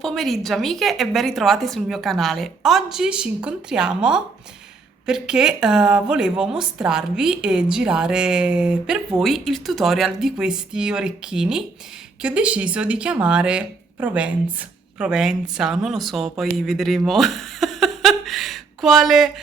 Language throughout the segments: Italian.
pomeriggio amiche e ben ritrovate sul mio canale. Oggi ci incontriamo perché volevo mostrarvi e girare per voi il tutorial di questi orecchini che ho deciso di chiamare Provence. Provenza, non lo so, poi vedremo quale,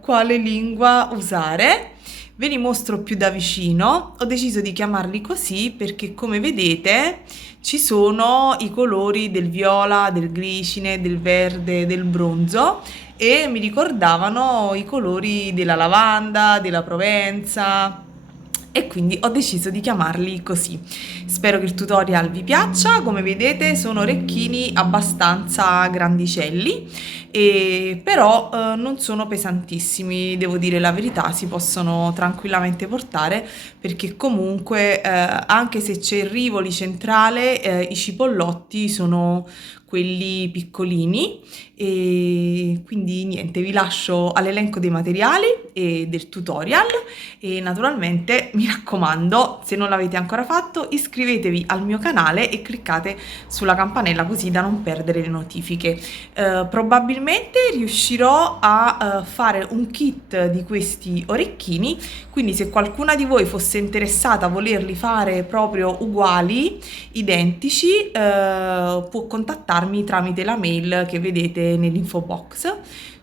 quale lingua usare. Ve li mostro più da vicino. Ho deciso di chiamarli così perché, come vedete, ci sono i colori del viola, del glicine, del verde, del bronzo e mi ricordavano i colori della lavanda, della Provenza e quindi ho deciso di chiamarli così. Spero che il tutorial vi piaccia. Come vedete sono orecchini abbastanza grandicelli però non sono pesantissimi, devo dire la verità, si possono tranquillamente portare perché comunque anche se c'è il rivoli centrale i cipollotti sono quelli piccolini e quindi niente, vi lascio all'elenco dei materiali e del tutorial e naturalmente mi raccomando, se non l'avete ancora fatto, iscrivetevi al mio canale e cliccate sulla campanella così da non perdere le notifiche. Probabilmente riuscirò a fare un kit di questi orecchini, quindi se qualcuna di voi fosse interessata a volerli fare proprio uguali, identici, può contattarmi tramite la mail che vedete nell'info box.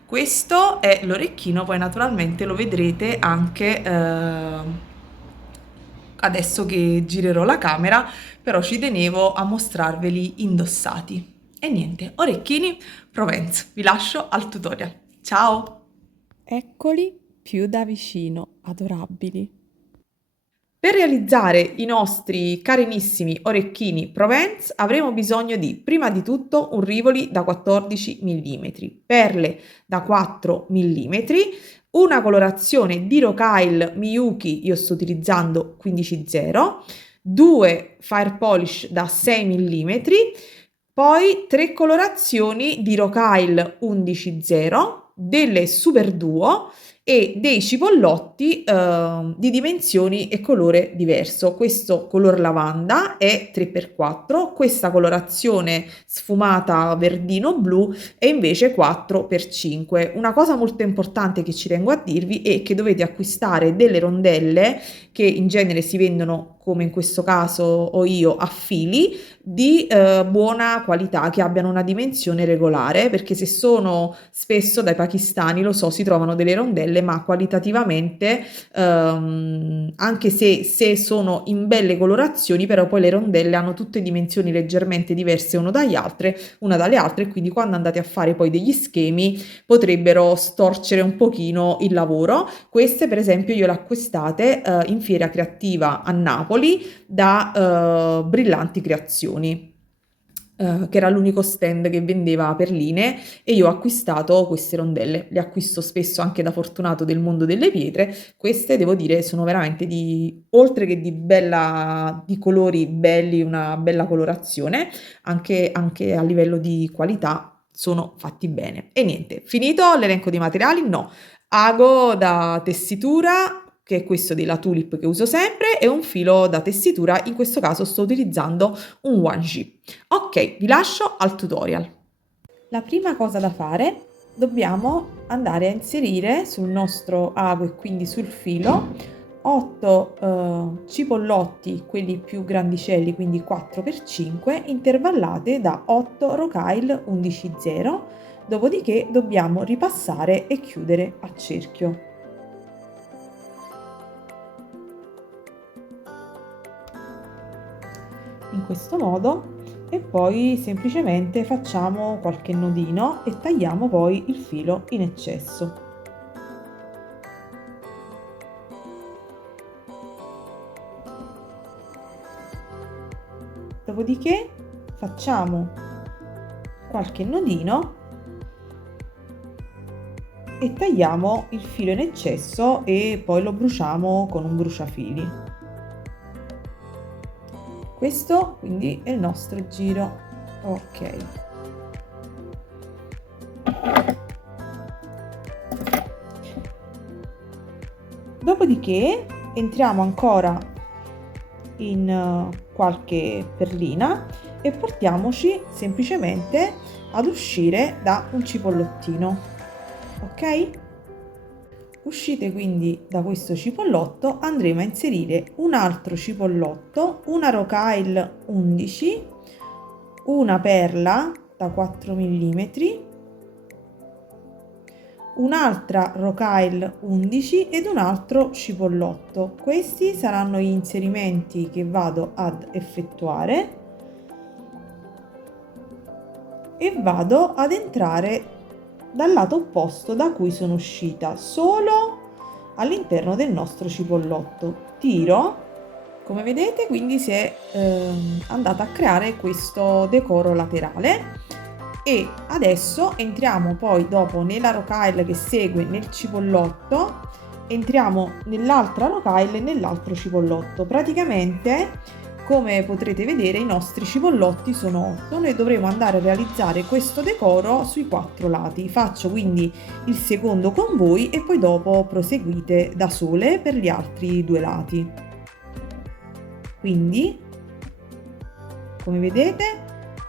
Questo è l'orecchino, poi naturalmente lo vedrete anche adesso che girerò la camera, però ci tenevo a mostrarveli indossati. E niente, orecchini Provence, vi lascio al tutorial. Ciao! Eccoli più da vicino, adorabili. Per realizzare i nostri carinissimi orecchini Provence avremo bisogno di, prima di tutto, un rivoli da 14 mm, perle da 4 mm, una colorazione di Rokyle Miyuki, io sto utilizzando 15-0, due Fire Polish da 6 mm, poi tre colorazioni di Rokyle 11-0, delle Super Duo e dei cipollotti di dimensioni e colore diverso. Questo color lavanda è 3x4, questa colorazione sfumata verdino blu è invece 4x5. Una cosa molto importante che ci tengo a dirvi è che dovete acquistare delle rondelle che in genere si vendono, come in questo caso ho io, a fili di buona qualità, che abbiano una dimensione regolare, perché se sono spesso dai pakistani, lo so, si trovano delle rondelle ma qualitativamente anche se sono in belle colorazioni, però poi le rondelle hanno tutte dimensioni leggermente diverse una dalle altre, quindi quando andate a fare poi degli schemi potrebbero storcere un pochino il lavoro. Queste per esempio io le acquistate in Fiera Creativa a Napoli da Brillanti Creazioni, che era l'unico stand che vendeva perline, e io ho acquistato queste rondelle. Le acquisto spesso anche da Fortunato del Mondo delle Pietre. Queste devo dire sono veramente oltre che di colori belli, una bella colorazione, anche a livello di qualità sono fatti bene. E niente, finito l'elenco dei materiali? No, ago da tessitura, che è questo della Tulip che uso sempre, e un filo da tessitura, in questo caso sto utilizzando un 1G. Ok, vi lascio al tutorial. La prima cosa da fare, dobbiamo andare a inserire sul nostro ago e quindi sul filo 8 cipollotti, quelli più grandicelli, quindi 4x5, intervallate da 8 Rokyle 11-0, dopodiché dobbiamo ripassare e chiudere a cerchio. In questo modo, e poi semplicemente facciamo qualche nodino e tagliamo poi il filo in eccesso. Dopodiché facciamo qualche nodino e tagliamo il filo in eccesso e poi lo bruciamo con un bruciafili. Questo quindi è il nostro giro. Ok. Dopodiché entriamo ancora in qualche perlina e portiamoci semplicemente ad uscire da un cipollottino, ok? Uscite quindi da questo cipollotto, andremo a inserire un altro cipollotto, una rocaille 11, una perla da 4 mm, un'altra rocaille 11 ed un altro cipollotto. Questi saranno gli inserimenti che vado ad effettuare e vado ad entrare dal lato opposto da cui sono uscita, solo all'interno del nostro cipollotto. Tiro, come vedete, quindi si è andata a creare questo decoro laterale. E adesso entriamo poi dopo nella rocaille che segue nel cipollotto, entriamo nell'altra rocaille e nell'altro cipollotto. Praticamente, come potrete vedere, i nostri cipollotti sono 8. Noi dovremo andare a realizzare questo decoro sui 4 lati. Faccio quindi il secondo con voi e poi dopo proseguite da sole per gli altri 2 lati. Quindi, come vedete,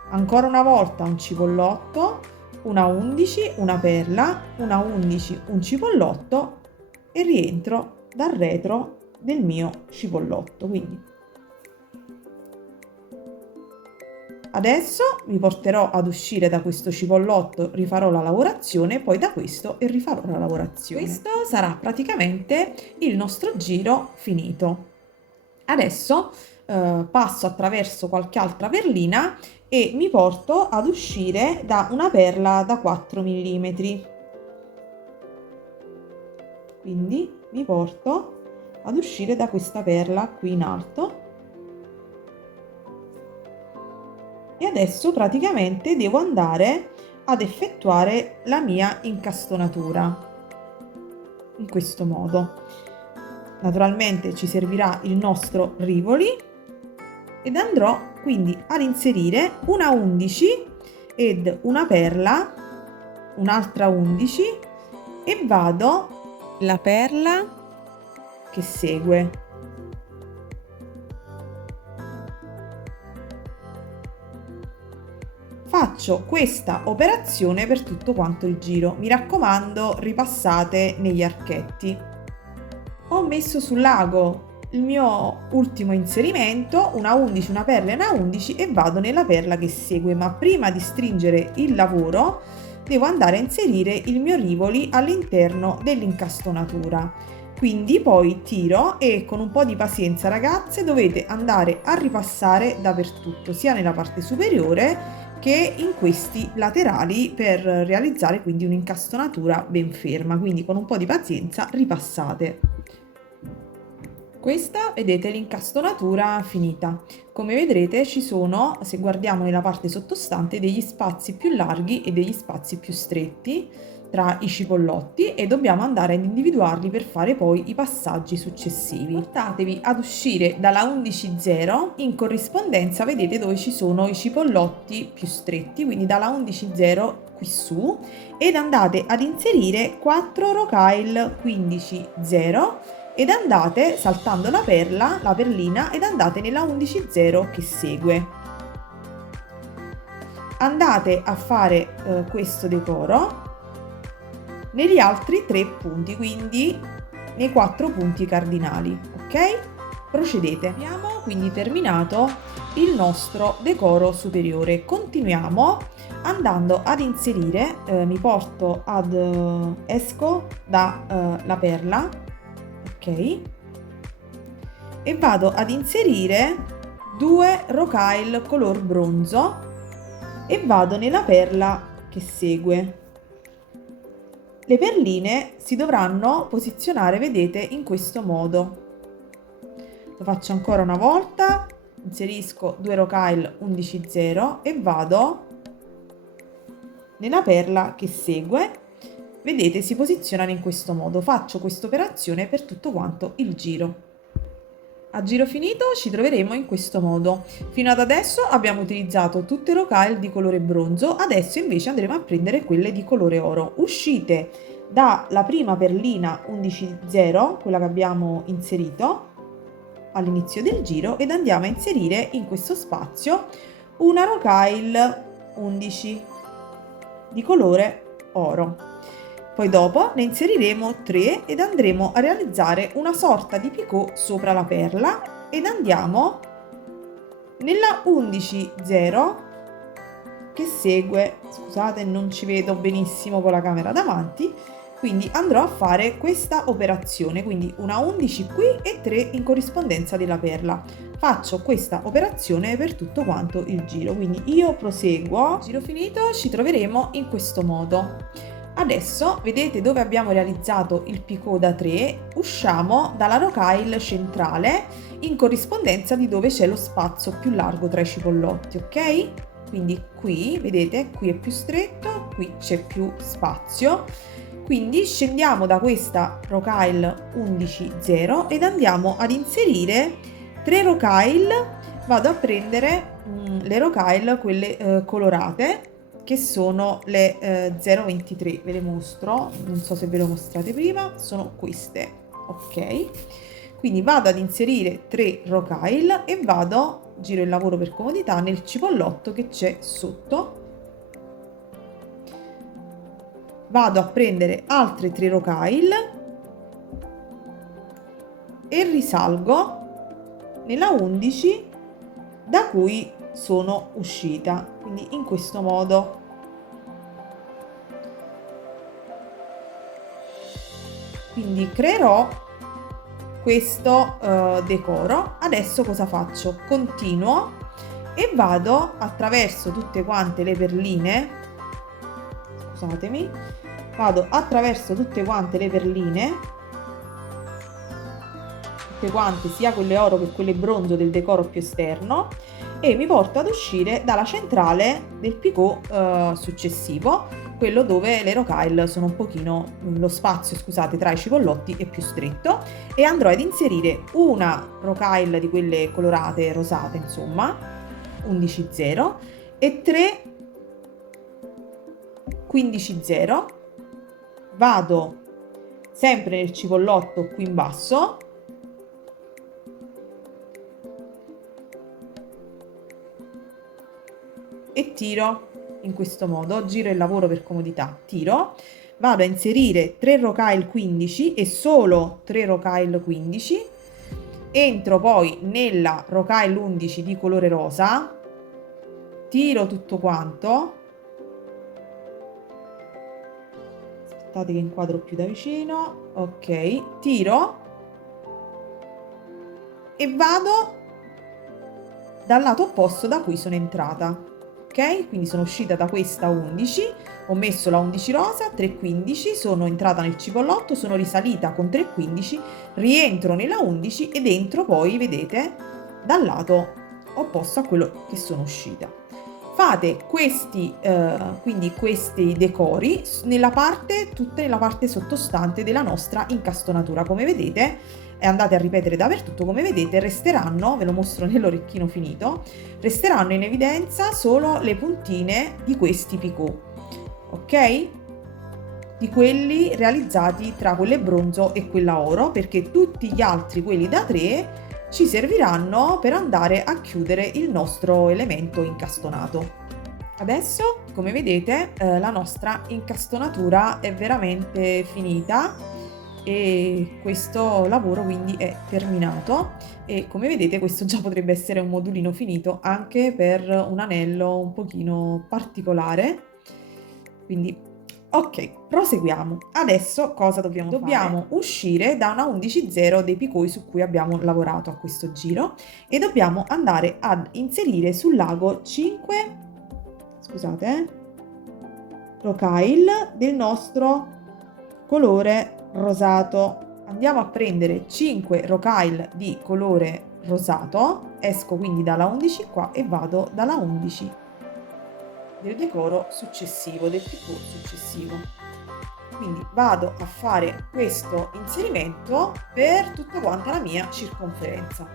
ancora una volta un cipollotto, una 11, una perla, una 11, un cipollotto e rientro dal retro del mio cipollotto. Quindi adesso vi porterò ad uscire da questo cipollotto, rifarò la lavorazione, poi da questo e rifarò la lavorazione. Questo sarà praticamente il nostro giro finito. Adesso passo attraverso qualche altra perlina e mi porto ad uscire da una perla da 4 mm. Quindi mi porto ad uscire da questa perla qui in alto. E adesso praticamente devo andare ad effettuare la mia incastonatura in questo modo. Naturalmente ci servirà il nostro rivoli ed andrò quindi ad inserire una 11 ed una perla, un'altra 11 e vado la perla che segue. Faccio questa operazione per tutto quanto il giro. Mi raccomando, ripassate negli archetti. Ho messo sull'ago il mio ultimo inserimento, una 11, una perla e una 11 e vado nella perla che segue, ma prima di stringere il lavoro devo andare a inserire il mio rivoli all'interno dell'incastonatura. Quindi poi tiro e con un po' di pazienza, ragazze, dovete andare a ripassare dappertutto, sia nella parte superiore che in questi laterali per realizzare quindi un'incastonatura ben ferma. Quindi con un po' di pazienza ripassate. Questa, vedete, l'incastonatura finita. Come vedrete ci sono, se guardiamo nella parte sottostante, degli spazi più larghi e degli spazi più stretti tra i cipollotti e dobbiamo andare ad individuarli per fare poi i passaggi successivi. Portatevi ad uscire dalla 11.0 in corrispondenza, vedete dove ci sono i cipollotti più stretti, quindi dalla 11.0 qui su, ed andate ad inserire 4 rocaille 15.0 ed andate saltando la perlina ed andate nella 11.0 che segue. Andate a fare questo decoro negli altri 3 punti, quindi nei 4 punti cardinali, ok? Procedete. Abbiamo quindi terminato il nostro decoro superiore. Continuiamo andando ad inserire, esco da la perla, ok? E vado ad inserire 2 rocaille color bronzo e vado nella perla che segue. Le perline si dovranno posizionare, vedete, in questo modo. Lo faccio ancora una volta, inserisco 2 rocaille 11.0 e vado nella perla che segue. Vedete, si posizionano in questo modo. Faccio questa operazione per tutto quanto il giro. A giro finito ci troveremo in questo modo. Fino ad adesso abbiamo utilizzato tutte rocaille di colore bronzo, adesso invece andremo a prendere quelle di colore oro. Uscite dalla prima perlina 11.0, quella che abbiamo inserito all'inizio del giro, ed andiamo a inserire in questo spazio una rocaille 11 di colore oro. Poi dopo ne inseriremo 3 ed andremo a realizzare una sorta di picot sopra la perla ed andiamo nella 11.0 che segue. Scusate, non ci vedo benissimo con la camera davanti, quindi andrò a fare questa operazione, quindi una 11 qui e 3 in corrispondenza della perla. Faccio questa operazione per tutto quanto il giro, quindi io proseguo. Giro finito, ci troveremo in questo modo. Adesso vedete dove abbiamo realizzato il picot da 3, usciamo dalla rocaille centrale in corrispondenza di dove c'è lo spazio più largo tra i cipollotti, ok? Quindi qui, vedete, qui è più stretto, qui c'è più spazio. Quindi scendiamo da questa rocaille 11.0 ed andiamo ad inserire 3 rocaille. Vado a prendere le rocaille, quelle colorate, che sono le 0,23, ve le mostro, non so se ve le ho mostrate prima, sono queste, ok? Quindi vado ad inserire 3 rocaille e vado, giro il lavoro per comodità, nel cipollotto che c'è sotto. Vado a prendere altre 3 rocaille e risalgo nella 11 da cui sono uscita, quindi in questo modo. Quindi creerò questo decoro. Adesso cosa faccio? Continuo e vado attraverso tutte quante le perline, scusatemi, vado attraverso tutte quante le perline, tutte quante, sia quelle oro che quelle bronzo del decoro più esterno, e mi porto ad uscire dalla centrale del picot successivo, quello dove le rocaille sono un pochino, lo spazio, scusate, tra i cipollotti è più stretto, e andrò ad inserire una rocaille di quelle colorate rosate, insomma, 11.0 e 3 15.0. Vado sempre nel cipollotto qui in basso e tiro in questo modo, giro il lavoro per comodità, tiro, vado a inserire 3 rocaille 15 e solo 3 rocaille 15, entro poi nella rocaille 11 di colore rosa, tiro tutto quanto, aspettate che inquadro più da vicino, ok, tiro e vado dal lato opposto da cui sono entrata. Ok, quindi sono uscita da questa 11, ho messo la 11 rosa, 3,15, sono entrata nel cipollotto, sono risalita con 3,15, rientro nella 11 ed entro poi, vedete, dal lato opposto a quello che sono uscita. Fate questi, quindi questi decori nella parte, tutte nella parte sottostante della nostra incastonatura, come vedete. E andate a ripetere dappertutto, come vedete resteranno, ve lo mostro nell'orecchino finito, resteranno in evidenza solo le puntine di questi picot, ok? Di quelli realizzati tra quelle bronzo e quella oro, perché tutti gli altri, quelli da 3, ci serviranno per andare a chiudere il nostro elemento incastonato. Adesso, come vedete, la nostra incastonatura è veramente finita e questo lavoro quindi è terminato, e come vedete questo già potrebbe essere un modulino finito anche per un anello un pochino particolare. Quindi ok, proseguiamo. Adesso cosa dobbiamo fare? Dobbiamo uscire da una 11.0 dei picot su cui abbiamo lavorato a questo giro e dobbiamo andare ad inserire sul lago 5, scusate, rocaille del nostro colore rosato. Andiamo a prendere 5 rocaille di colore rosato, esco quindi dalla 11 qua e vado dalla 11 del decoro successivo, del picot successivo. Quindi vado a fare questo inserimento per tutta quanta la mia circonferenza.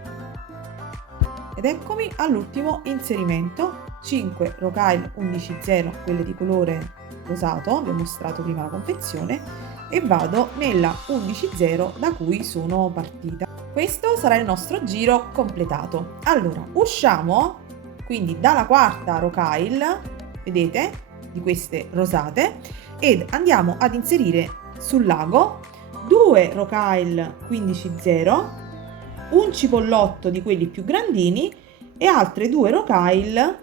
Ed eccomi all'ultimo inserimento, 5 rocaille 11.0, quelle di colore rosato, vi ho mostrato prima la confezione, e vado nella 11.0 da cui sono partita. Questo sarà il nostro giro completato. Allora, usciamo quindi dalla quarta rocaille, vedete, di queste rosate, ed andiamo ad inserire sul lago 2 rocaille 15-0, un cipollotto di quelli più grandini e altre 2 rocaille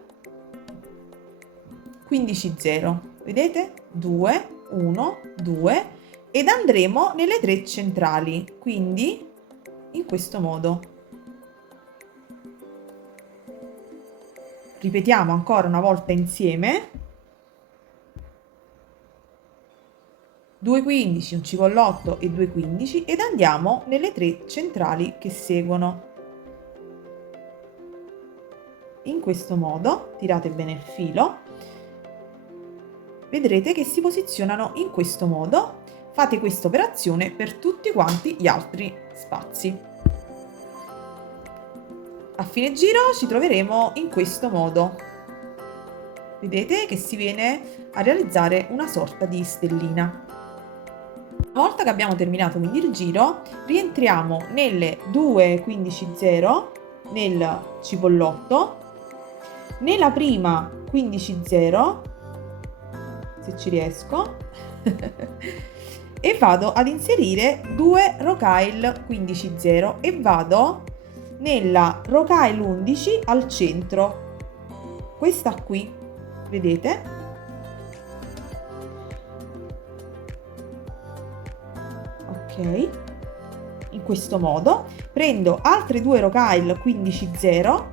15-0, vedete? 2, 1, 2, ed andremo nelle 3 centrali, quindi in questo modo. Ripetiamo ancora una volta insieme: 2 15, un cipollotto e 2 15, ed andiamo nelle 3 centrali che seguono. In questo modo tirate bene il filo, vedrete che si posizionano in questo modo. Fate questa operazione per tutti quanti gli altri spazi. A fine giro ci troveremo in questo modo. Vedete che si viene a realizzare una sorta di stellina. Una volta che abbiamo terminato quindi il giro, rientriamo nelle 2 15-0 nel cipollotto, nella prima 15-0, se ci riesco, e vado ad inserire 2 rocaille 15-0 e vado nella rocaille 11 al centro, questa qui, vedete? Ok, in questo modo prendo altre 2 rocaille 15-0,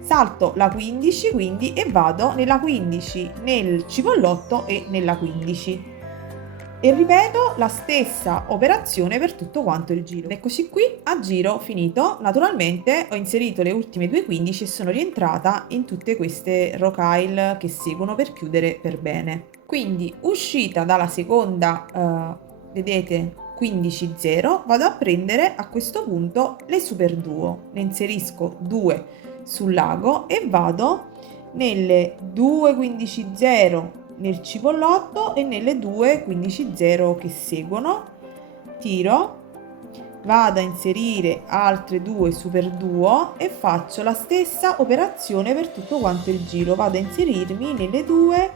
salto la 15 quindi e vado nella 15 nel cipollotto e nella 15 e ripeto la stessa operazione per tutto quanto il giro. Eccoci qui a giro finito. Naturalmente ho inserito le ultime 2 15 e sono rientrata in tutte queste rocaille che seguono per chiudere per bene. Quindi uscita dalla seconda, vedete, 15-0, vado a prendere a questo punto le superduo, ne inserisco 2 sul lago e vado nelle 2 15-0 nel cipollotto e nelle 2 15-0 che seguono, tiro, vado a inserire altre 2 superduo e faccio la stessa operazione per tutto quanto il giro, vado a inserirmi nelle 2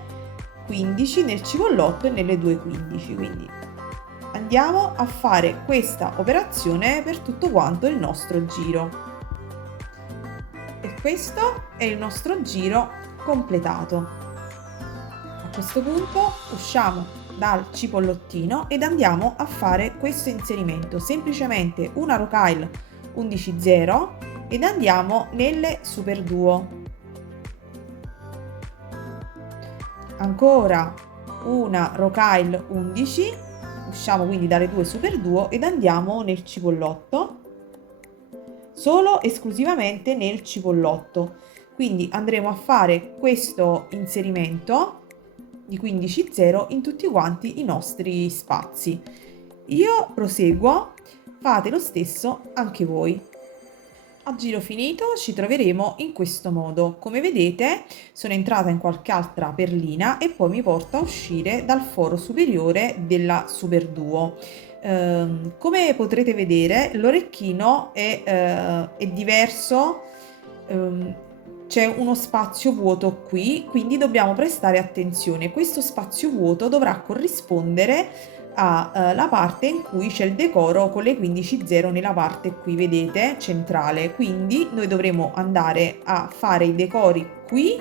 15 nel cipollotto e nelle 2 15, quindi andiamo a fare questa operazione per tutto quanto il nostro giro. E questo è il nostro giro completato. A questo punto usciamo dal cipollottino ed andiamo a fare questo inserimento, semplicemente una rocaille 11-0 ed andiamo nelle superduo. Ancora una rocaille 11, usciamo quindi dalle 2 superduo ed andiamo nel cipollotto, solo esclusivamente nel cipollotto. Quindi andremo a fare questo inserimento di 15-0 in tutti quanti i nostri spazi. Io proseguo, fate lo stesso anche voi. A giro finito ci troveremo in questo modo. Come vedete sono entrata in qualche altra perlina e poi mi porta a uscire dal foro superiore della superduo. Come potrete vedere l'orecchino è diverso, c'è uno spazio vuoto qui, quindi dobbiamo prestare attenzione. Questo spazio vuoto dovrà corrispondere alla parte in cui c'è il decoro con le 15-0 nella parte qui, vedete, centrale. Quindi noi dovremo andare a fare i decori qui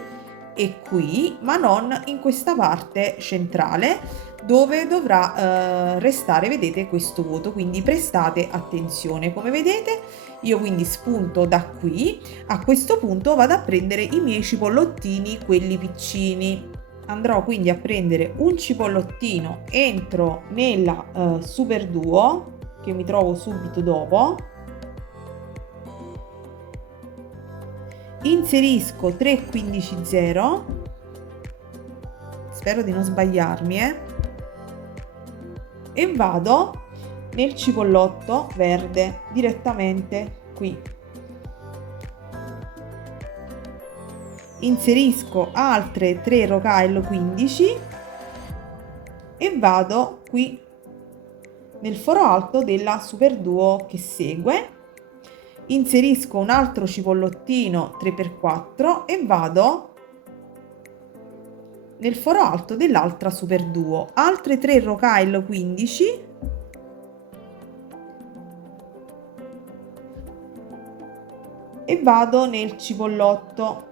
e qui, ma non in questa parte centrale dove dovrà restare, vedete, questo vuoto. Quindi prestate attenzione. Come vedete io quindi spunto da qui, a questo punto vado a prendere i miei cipollottini, quelli piccini. Andrò quindi a prendere un cipollottino, entro nella superduo che mi trovo subito dopo, inserisco 3 15-0, spero di non sbagliarmi, e vado nel cipollotto verde direttamente qui. Inserisco altre 3 rocaille 15 e vado qui nel foro alto della superduo che segue inserisco un altro cipollottino 3x4 e vado nel foro alto dell'altra super duo, altre 3 rocaille 15 e vado nel cipollotto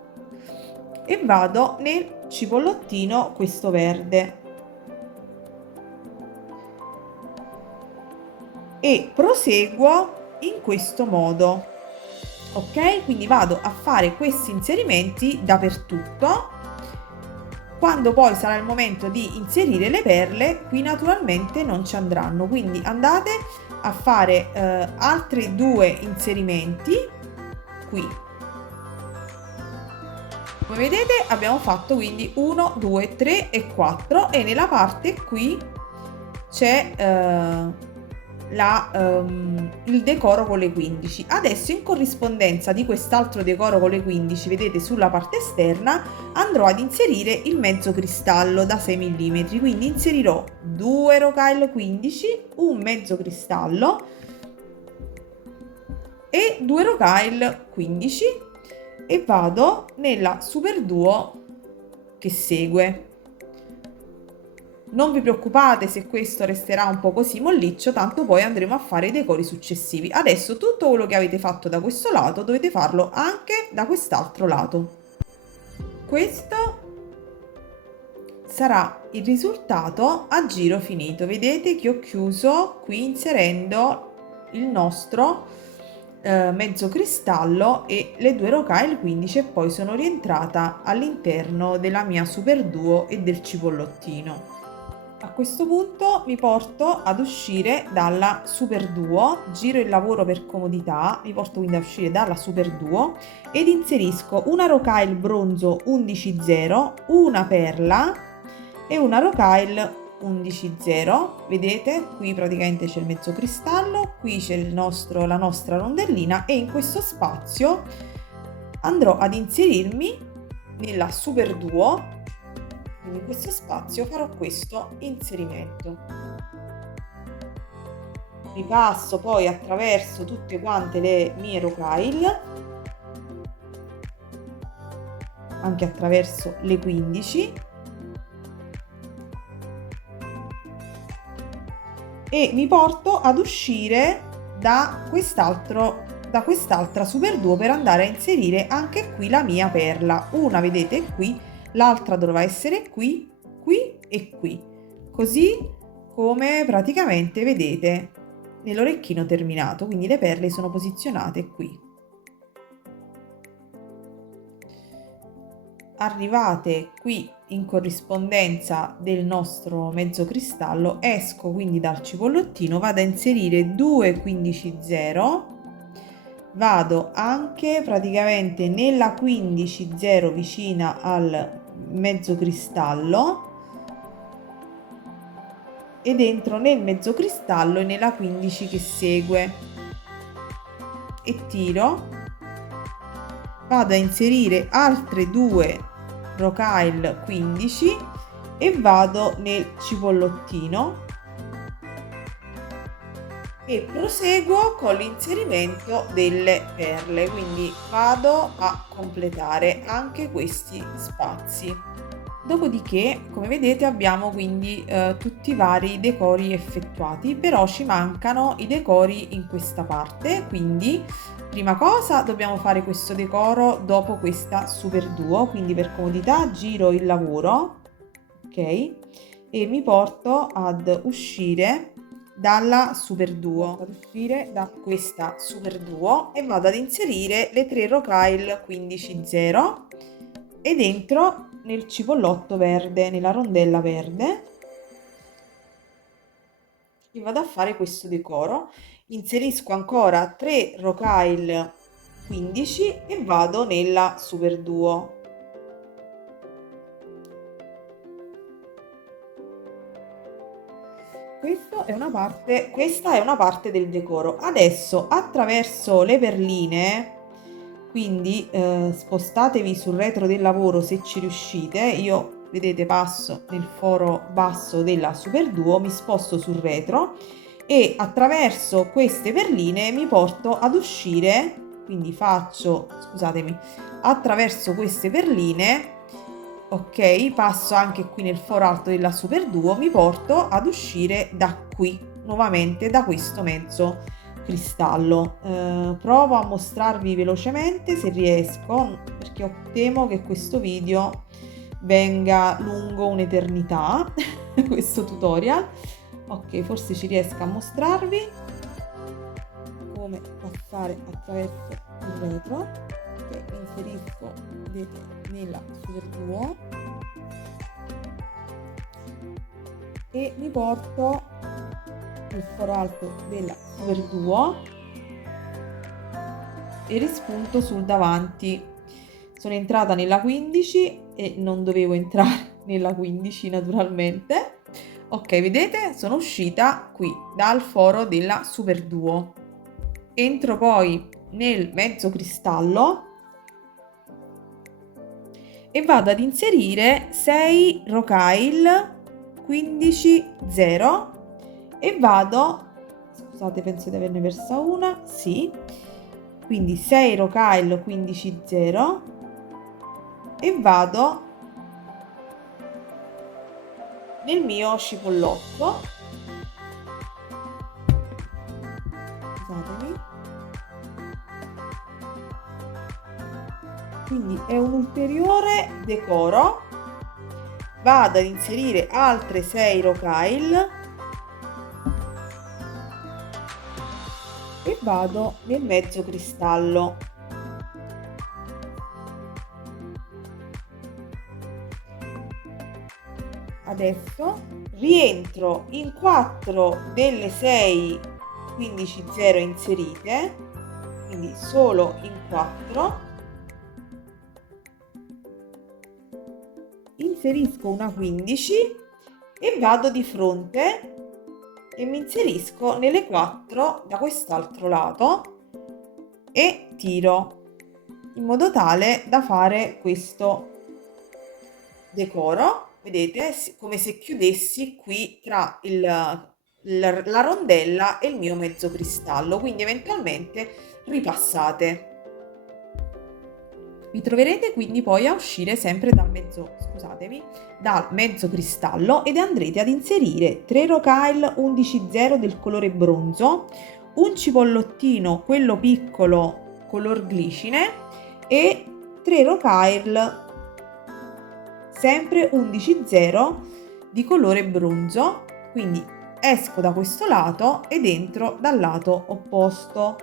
e vado nel cipollottino questo verde e proseguo in questo modo. Ok, quindi vado a fare questi inserimenti dappertutto. Quando poi sarà il momento di inserire le perle, qui naturalmente non ci andranno, quindi andate a fare altri 2 inserimenti qui. Come vedete abbiamo fatto quindi 1, 2, 3 e 4 e nella parte qui c'è il decoro con le 15. Adesso in corrispondenza di quest'altro decoro con le 15, vedete sulla parte esterna, andrò ad inserire il mezzo cristallo da 6 mm, quindi inserirò 2 rocaille 15, un mezzo cristallo e 2 rocaille 15 e vado nella super duo che segue. Non vi preoccupate se questo resterà un po' così molliccio, tanto poi andremo a fare i decori successivi. Adesso tutto quello che avete fatto da questo lato dovete farlo anche da quest'altro lato. Questo sarà il risultato a giro finito. Vedete che ho chiuso qui inserendo il nostro mezzo cristallo e le 2 rocaille 15 e poi sono rientrata all'interno della mia super duo e del cipollottino. A questo punto mi porto ad uscire dalla super duo, giro il lavoro per comodità, mi porto quindi a uscire dalla super duo ed inserisco una rocaille bronzo 11,0, una perla e una rocaille 11,0. Vedete, qui praticamente c'è il mezzo cristallo, qui c'è la nostra rondellina e in questo spazio andrò ad inserirmi nella super duo. Quindi in questo spazio farò questo inserimento. Ripasso poi attraverso tutte quante le mie rocaille, anche attraverso le 15, e mi porto ad uscire da quest'altra super duo per andare a inserire anche qui la mia perla. Una vedete qui, l'altra dovrà essere qui, qui e qui, così come praticamente vedete nell'orecchino terminato, quindi le perle sono posizionate qui. Arrivate qui in corrispondenza del nostro mezzo cristallo, esco quindi dal cipollottino, vado a inserire 2 15,0, vado anche praticamente nella 15,0 vicina al mezzo cristallo ed entro nel mezzo cristallo e nella 15 che segue e tiro, vado a inserire altre 2 rocaille 15 e vado nel cipollottino e proseguo con l'inserimento delle perle, quindi vado a completare anche questi spazi. Dopodiché, come vedete, abbiamo quindi tutti i vari decori effettuati, però ci mancano i decori in questa parte, quindi prima cosa dobbiamo fare questo decoro dopo questa super duo, quindi per comodità giro il lavoro, ok, e mi porto ad uscire dalla super duo, ad uscire da questa super duo e vado ad inserire le 3 rocaille 15,0 e dentro nel cipollotto verde, nella rondella verde, e vado a fare questo decoro. Inserisco ancora 3 rocaille 15 e vado nella super duo. Questa è una parte del decoro. Adesso attraverso le perline, quindi spostatevi sul retro del lavoro se ci riuscite. Io vedete passo nel foro basso della super duo, mi sposto sul retro e attraverso queste perline mi porto ad uscire, quindi faccio, scusatemi, attraverso queste perline, ok, passo anche qui nel foro alto della Super Duo, mi porto ad uscire da qui, nuovamente da questo mezzo cristallo. Provo a mostrarvi velocemente se riesco, perché temo che questo video venga lungo un'eternità, questo tutorial. Ok, forse ci riesco a mostrarvi come passare attraverso il retro, che inserisco, vedete, nella Super Duo e mi porto il foro alto della Super Duo e rispunto sul davanti. Sono entrata nella 15 e non dovevo entrare nella 15 naturalmente. Ok, vedete? Sono uscita qui dal foro della Super Duo. Entro poi nel mezzo cristallo e vado ad inserire 6 rocaille 15-0 e vado, scusate, penso di averne persa una, sì, quindi 6 rocaille 15-0 e vado nel mio cipollotto, scusatemi, quindi è un ulteriore decoro. Vado ad inserire altre 6 rocaille e vado nel mezzo cristallo. Adesso rientro in 4 delle 6 15-0 inserite, quindi solo in 4. Inserisco una 15 e vado di fronte e mi inserisco nelle 4 da quest'altro lato e tiro in modo tale da fare questo decoro, vedete, come se chiudessi qui tra la rondella e il mio mezzo cristallo, quindi eventualmente ripassate. Vi troverete quindi poi a uscire sempre dal mezzo cristallo ed andrete ad inserire 3 rocaille 11-0 del colore bronzo, un cipollottino, quello piccolo color glicine e 3 rocaille sempre 11-0 di colore bronzo, quindi esco da questo lato ed entro dal lato opposto.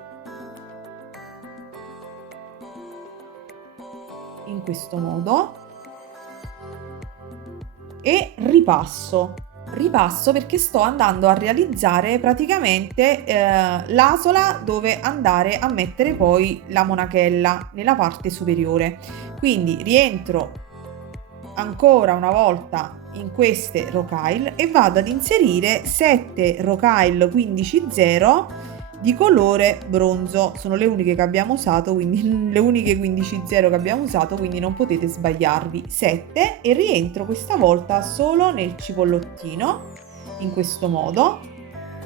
In questo modo e ripasso perché sto andando a realizzare praticamente l'asola dove andare a mettere poi la monachella nella parte superiore, quindi rientro ancora una volta in queste rocaille e vado ad inserire 7 rocaille 15-0 di colore bronzo. Sono le uniche che abbiamo usato, quindi le uniche 15-0 che abbiamo usato, quindi non potete sbagliarvi. 7 e rientro questa volta solo nel cipollottino in questo modo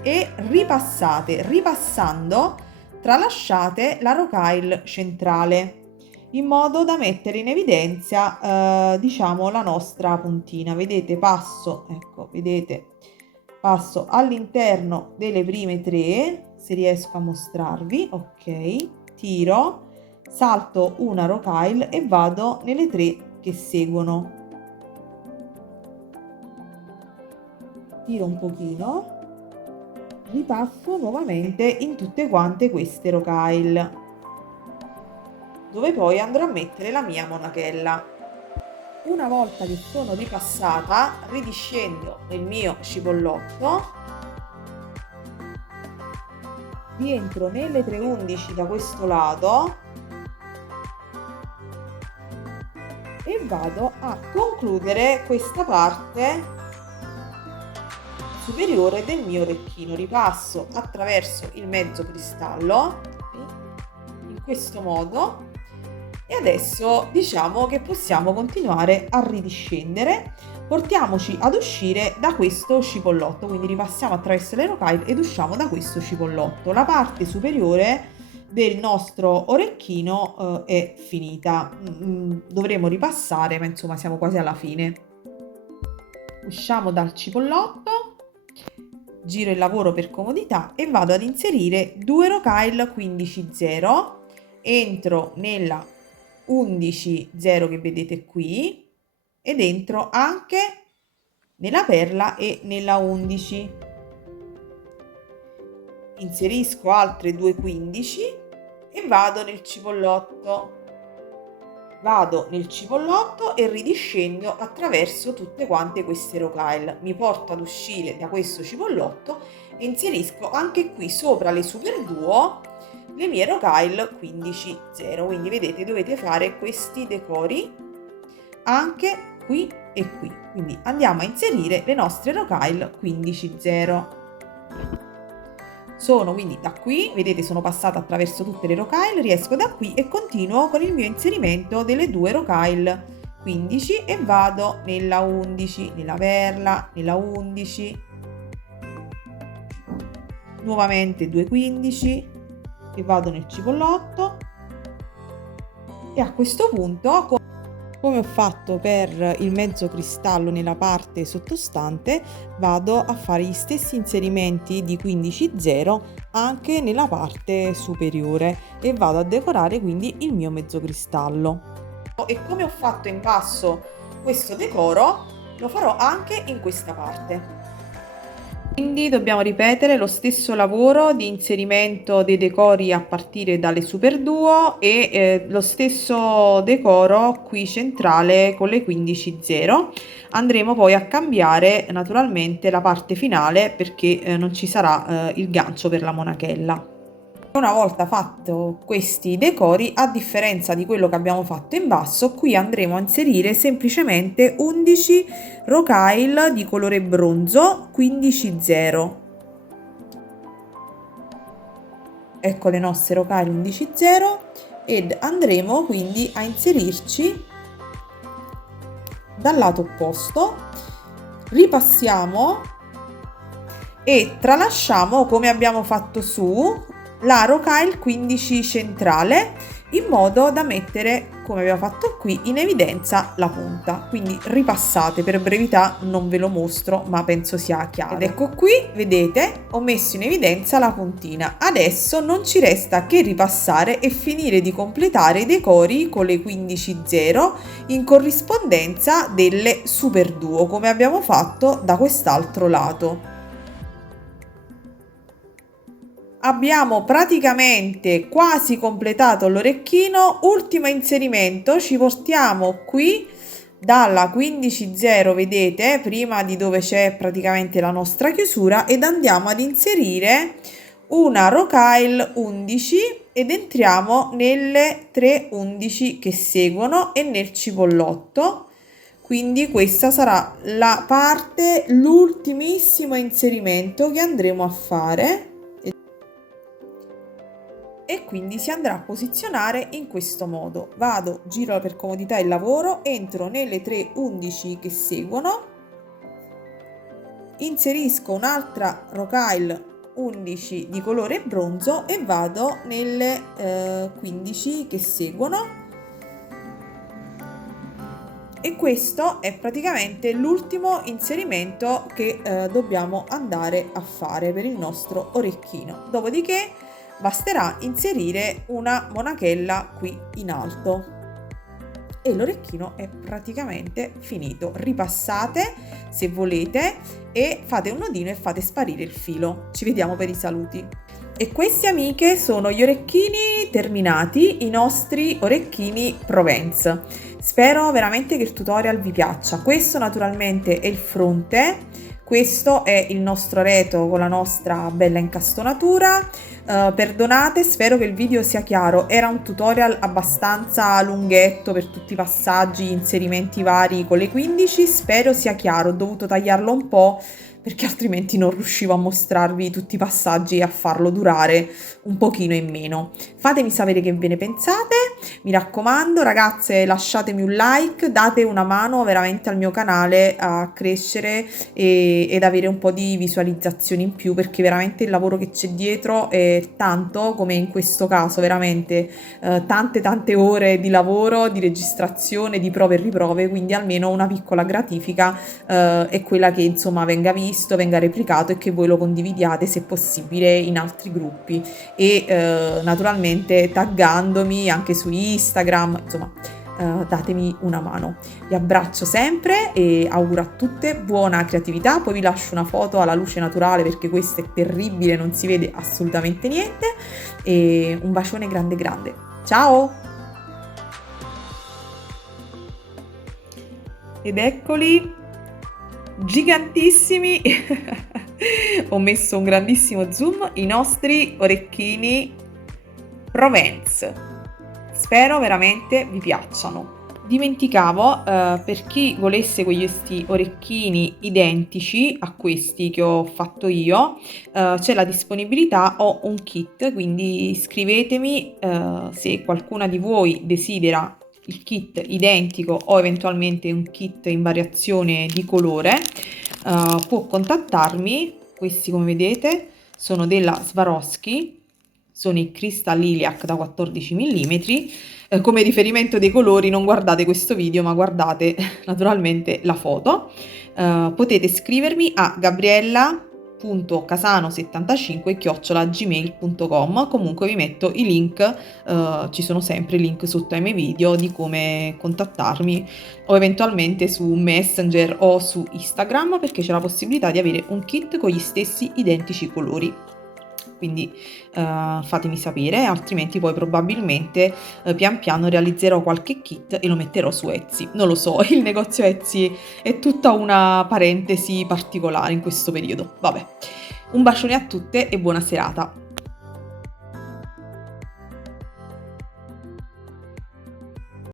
e ripassando tralasciate la rocaille centrale in modo da mettere in evidenza diciamo la nostra puntina. Vedete, passo all'interno delle prime 3, se riesco a mostrarvi, ok, tiro, salto una rocaille e vado nelle 3 che seguono, tiro un pochino, ripasso nuovamente in tutte quante queste rocaille, dove poi andrò a mettere la mia monachella. Una volta che sono ripassata, ridiscendo nel mio cipollotto, rientro nelle 311 da questo lato e vado a concludere questa parte superiore del mio orecchino. Ripasso attraverso il mezzo cristallo in questo modo e adesso diciamo che possiamo continuare a ridiscendere. portiamoci ad uscire da questo cipollotto, quindi ripassiamo attraverso le rocaille ed usciamo da questo cipollotto. La parte superiore del nostro orecchino è finita, dovremo ripassare, ma insomma siamo quasi alla fine. Usciamo dal cipollotto, giro il lavoro per comodità e vado ad inserire 2 rocaille 15-0, entro nella 11-0 che vedete qui ed entro anche nella perla e nella 11. Inserisco altre 2 15 e vado nel cipollotto. Vado nel cipollotto e ridiscendo attraverso tutte quante queste rocaille. Mi porto ad uscire da questo cipollotto e inserisco anche qui sopra le super duo le mie rocaille 15-0. Quindi vedete, dovete fare questi decori anche qui e qui. Quindi andiamo a inserire le nostre rocaille 15-0. Sono quindi da qui, vedete, sono passata attraverso tutte le rocaille, riesco da qui e continuo con il mio inserimento delle 2 rocaille 15 e vado nella 11, nella perla, nella 11, nuovamente 2 15 e vado nel cipollotto e a questo punto, come ho fatto per il mezzo cristallo nella parte sottostante, vado a fare gli stessi inserimenti di 15-0 anche nella parte superiore e vado a decorare quindi il mio mezzo cristallo. E come ho fatto in basso questo decoro, lo farò anche in questa parte. Quindi dobbiamo ripetere lo stesso lavoro di inserimento dei decori a partire dalle super duo e lo stesso decoro qui centrale con le 15-0. Andremo poi a cambiare naturalmente la parte finale perché non ci sarà il gancio per la monachella. Una volta fatto questi decori, a differenza di quello che abbiamo fatto in basso, qui andremo a inserire semplicemente 11 rocaille di colore bronzo 15-0. Ecco le nostre rocaille 11-0 ed andremo quindi a inserirci dal lato opposto, ripassiamo e tralasciamo come abbiamo fatto su la rocaille 15 centrale in modo da mettere, come abbiamo fatto qui, in evidenza la punta. Quindi ripassate, per brevità non ve lo mostro ma penso sia chiaro. Ed ecco qui, vedete, ho messo in evidenza la puntina. Adesso non ci resta che ripassare e finire di completare i decori con le 15-0 in corrispondenza delle super duo come abbiamo fatto da quest'altro lato. Abbiamo praticamente quasi completato l'orecchino, ultimo inserimento, ci portiamo qui dalla 15-0, vedete, prima di dove c'è praticamente la nostra chiusura ed andiamo ad inserire una rocaille 11 ed entriamo nelle 3 11 che seguono e nel cipollotto. Quindi questa sarà la parte, l'ultimissimo inserimento che andremo a fare. E quindi si andrà a posizionare in questo modo. Vado, giro per comodità il lavoro, entro nelle 3 11 che seguono, inserisco un'altra rocaille 11 di colore bronzo e vado nelle 15 che seguono. E questo è praticamente l'ultimo inserimento che dobbiamo andare a fare per il nostro orecchino. Dopodiché basterà inserire una monachella qui in alto e l'orecchino è praticamente finito. Ripassate se volete e fate un nodino e fate sparire il filo. Ci vediamo per i saluti. E questi, amiche, sono gli orecchini terminati, i nostri orecchini Provence. Spero veramente che il tutorial vi piaccia. Questo naturalmente è il fronte. Questo è il nostro areto con la nostra bella incastonatura. Perdonate, spero che il video sia chiaro. Era un tutorial abbastanza lunghetto per tutti i passaggi, inserimenti vari con le 15. Spero sia chiaro, ho dovuto tagliarlo un po' perché altrimenti non riuscivo a mostrarvi tutti i passaggi e a farlo durare un pochino in meno. Fatemi sapere che ve ne pensate, Mi raccomando ragazze, lasciatemi un like, date una mano veramente al mio canale a crescere ed avere un po' di visualizzazioni in più, perché veramente il lavoro che c'è dietro è tanto, come in questo caso veramente tante ore di lavoro, di registrazione, di prove e riprove, quindi almeno una piccola gratifica è quella che insomma venga visto, venga replicato e che voi lo condividiate se possibile in altri gruppi e naturalmente taggandomi anche su Instagram, insomma datemi una mano. Vi abbraccio sempre e auguro a tutte buona creatività, poi vi lascio una foto alla luce naturale perché questa è terribile, non si vede assolutamente niente, e un bacione grande grande. Ciao! Ed eccoli, gigantissimi! Ho messo un grandissimo zoom, i nostri orecchini Provence. Spero veramente vi piacciono. Dimenticavo, per chi volesse questi orecchini identici a questi che ho fatto io, c'è la disponibilità, ho un kit, quindi scrivetemi se qualcuna di voi desidera il kit identico o eventualmente un kit in variazione di colore, può contattarmi. Questi come vedete sono della Swarovski, sono i Crystal Lilac da 14 mm. Come riferimento dei colori non guardate questo video ma guardate naturalmente la foto. Potete scrivermi a gabriella.casano75@gmail.com. Comunque vi metto i link, ci sono sempre i link sotto ai miei video di come contattarmi o eventualmente su Messenger o su Instagram, perché c'è la possibilità di avere un kit con gli stessi identici colori. Quindi fatemi sapere, altrimenti poi probabilmente pian piano realizzerò qualche kit e lo metterò su Etsy. Non lo so, il negozio Etsy è tutta una parentesi particolare in questo periodo. Vabbè, un bacione a tutte e buona serata.